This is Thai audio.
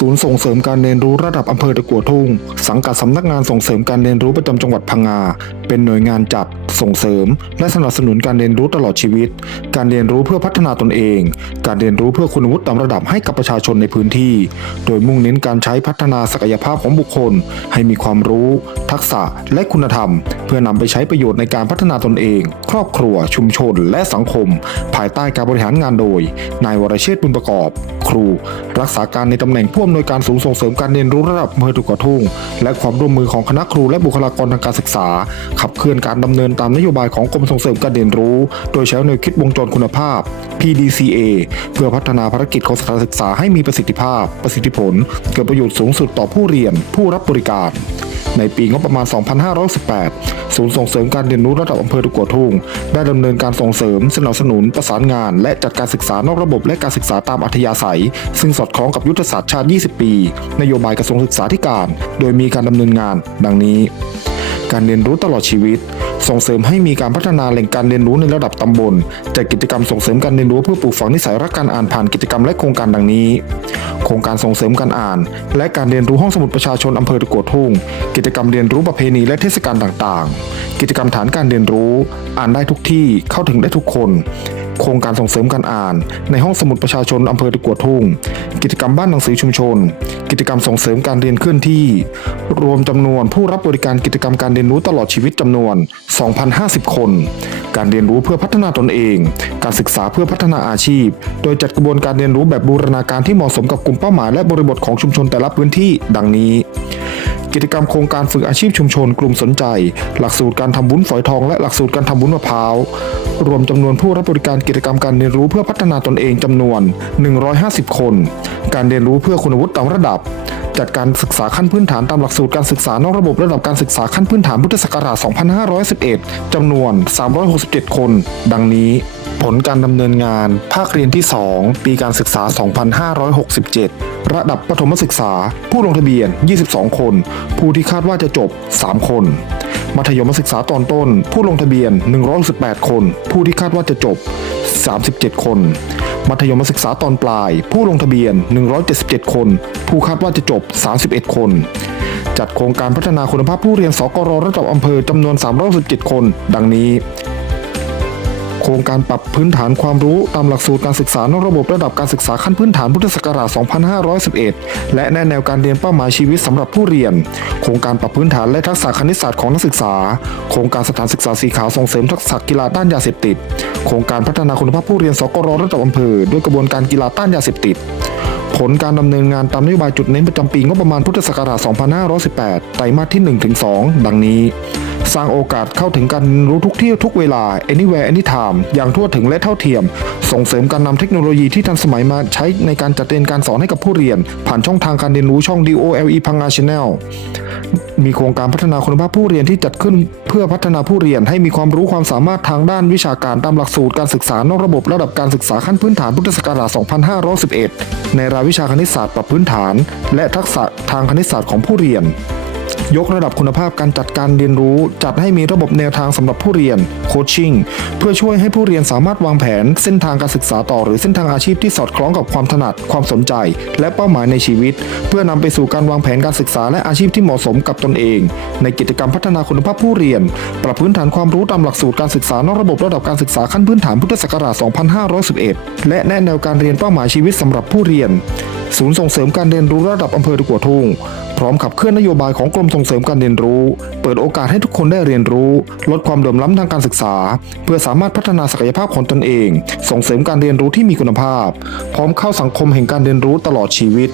ศูนย์ส่งเสริมการเรียนรู้ระดับอำเภอตะกัวทุ่ง สังกัดสำนักงานส่งเสริมการเรียนรู้ประจำจังหวัดพังงา เป็นหน่วยงานจัด ส่งเสริม และสนับสนุนการเรียนรู้ตลอดชีวิต การเรียนรู้เพื่อพัฒนาตนเอง การเรียนรู้เพื่อคุณวุฒิตามระดับให้กับประชาชนในพื้นที่ โดยมุ่งเน้นการใช้พัฒนาศักยภาพของบุคคล ให้มีความรู้ ทักษะและคุณธรรม เพื่อนำไปใช้ประโยชน์ในการพัฒนาตนเอง ครอบครัว ชุมชน และสังคม ภายใต้การบริหารงานโดย นายวรเชษฐ์บุญประกอบ ครู รักษาการในตำแหน่งผู้อำนวยการศูนย์ส่งเสริมการเรียนรู้ระดับอำเภอตุกกระทุ่ง และความร่วมมือของคณะครูและบุคลากรทางการศึกษา ขับเคลื่อนการดำเนินตามนโยบายของกรมส่งเสริมการเรียนรู้ โดยใช้แนวคิดวงจรคุณภาพ PDCA เพื่อพัฒนาภารกิจของสถานศึกษาให้มีประสิทธิภาพ ประสิทธิผล เกิดประโยชน์สูงสุดต่อผู้เรียน ผู้รับบริการ ในปีงบประมาณ 2518 ศูนย์ส่งเสริมการเรียนรู้ระดับอำเภอตุกัวทุ่ง ได้ดำเนินการส่งเสริม สนับสนุน ประสานงาน และจัดการศึกษานอกระบบและการศึกษาตามอัธยาศัย ซึ่งสอดคล้องกับยุทธศาสตร์ชาติ 20 ปี นโยบายกระทรวงศึกษาธิการ โดยมีการดำเนินงาน ดังนี้ การเรียนรู้ตลอดชีวิต ส่งเสริมให้มีการพัฒนาแหล่งการเรียนรู้ในระดับตำบลจัดกิจกรรมส่งเสริมการเรียนรู้เพื่อปลูกฝังนิสัยรักการอ่านผ่านกิจกรรมและโครงการดังนี้ โครงการส่งเสริมการอ่าน และการเรียนรู้ห้องสมุดประชาชนอำเภอตะกัวทุ่ง กิจกรรมเรียนรู้ประเพณีและเทศกาลต่างๆ กิจกรรมฐานการเรียนรู้ อ่านได้ทุกที่เข้าถึงได้ทุกคน โครงการส่งเสริมการอ่าน ในห้องสมุดประชาชนอำเภอตะกัวทุ่ง กิจกรรมบ้านหนังสือชุมชน กิจกรรมส่งเสริมการเรียนเคลื่อนที่ รวมจำนวนผู้รับบริการกิจกรรมการเรียนรู้ตลอดชีวิตจำนวน 2,050 คน การเรียนรู้เพื่อพัฒนาตนเอง การศึกษาเพื่อพัฒนาอาชีพ โดยจัดกระบวนการเรียนรู้แบบบูรณาการที่เหมาะสมกับกลุ่มเป้าหมายและบริบทของชุมชนแต่ละพื้นที่ ดังนี้ กิจกรรมโครงการฝึกอาชีพชุมชนกลุ่มสนใจ หลักสูตรการทำวุ้นฝอยทองและหลักสูตรการทำวุ้นมะพร้าว รวมจำนวนผู้รับบริการกิจกรรมการเรียนรู้เพื่อพัฒนาตนเองจำนวน 150 คน การเรียนรู้เพื่อคุณวุฒิตามระดับจัดการศึกษาขั้นพื้นฐานตามหลักสูตรการศึกษานอกระบบระดับการศึกษาขั้นพื้นฐานพุทธศักราช 2511 จำนวน 367 คน ดังนี้ ผลการดำเนินงาน ภาคเรียนที่ 2 ปีการศึกษา 2567 ระดับประถมศึกษา ผู้ลงทะเบียน 22 คน ผู้ที่คาดว่าจะจบ 3 คน มัธยมศึกษาตอนต้น ผู้ลงทะเบียน 118 คน ผู้ที่คาดว่าจะจบ 37 คน มัธยมศึกษาตอนปลาย ผู้ลงทะเบียน 177 คน ผู้คาดว่าจะจบ 31 คนจัดโครงการพัฒนาคุณภาพผู้เรียนสกรระดับอำเภอจำนวน317คน ดังนี้ ครงการปรับพื้นฐานความรู้ตามหลักสูตรการศึกษานอกระบบระดับการศึกษาขั้นพื้นฐานพุทธศักราช 2511 และแนแนวการเรียนเป้าหมายชีวิตสำหรับผู้เรียน โครงการปรับพื้นฐานและทักษะคณิตศาสตร์ของนักศึกษา โครงการสถานศึกษาสีขาวส่งเสริมทักษะกีฬาต้านยาเสพติด โครงการพัฒนาคุณภาพผู้เรียนสกรระดับอำเภอด้วยกระบวนการกีฬาต้านยาเสพติดผลการดำเนินงานตามนโยบายจุดเน้นประจำปีงบประมาณพุทธศักราช 2518 ไตรมาสที่ 1-2 ดังนี้ สร้างโอกาสเข้าถึงการเรียนรู้ทุกที่ทุกเวลา anywhere anytime อย่างทั่วถึงและเท่าเทียม ส่งเสริมการนำเทคโนโลยีที่ทันสมัยมาใช้ในการจัดเรียนการสอนให้กับผู้เรียน ผ่านช่องทางการเรียนรู้ช่อง DOLE พังงา Channel มีโครงการพัฒนาคุณภาพผู้เรียนที่จัดขึ้น เพื่อพัฒนาผู้เรียนให้มีความรู้ความสามารถทางด้านวิชาการตามหลักสูตรการศึกษานอกระบบระดับการศึกษาขั้นพื้นฐานพุทธศักราช 2511 ในรายวิชาคณิตศาสตร์ปรับพื้นฐาน และทักษะทางคณิตศาสตร์ของผู้เรียน ยกระดับคุณภาพการจัดการเรียนรู้ จัดให้มีระบบแนวทางสำหรับผู้เรียนโคชชิ่งเพื่อช่วยให้ผู้เรียนสามารถวางแผน เส้นทางการศึกษาต่อหรือเส้นทางอาชีพที่สอดคล้องกับความถนัดความสนใจ และเป้าหมายในชีวิต เพื่อนำไปสู่การวางแผนการศึกษาและอาชีพที่เหมาะสมกับตนเอง ในกิจกรรมพัฒนาคุณภาพผู้เรียน ปรับพื้นฐานความรู้ตามหลักสูตรการศึกษานอกระบบระดับการศึกษาขั้นพื้นฐานพุทธศักราช 2511 และแนะแนวการเรียนเป้าหมายชีวิตสำหรับผู้เรียน ศูนย์ส่งเสริมการเรียนรู้ระดับอำเภอตะกัวทุ่ง พร้อมขับเคลื่อนนโยบายของกรมส่งเสริมการเรียนรู้ เปิดโอกาสให้ทุกคนได้เรียนรู้ ลดความเดือมล้ำทางการศึกษา เพื่อสามารถพัฒนาศักยภาพของตนเอง ส่งเสริมการเรียนรู้ที่มีคุณภาพ พร้อมเข้าสังคมแห่งการเรียนรู้ตลอดชีวิต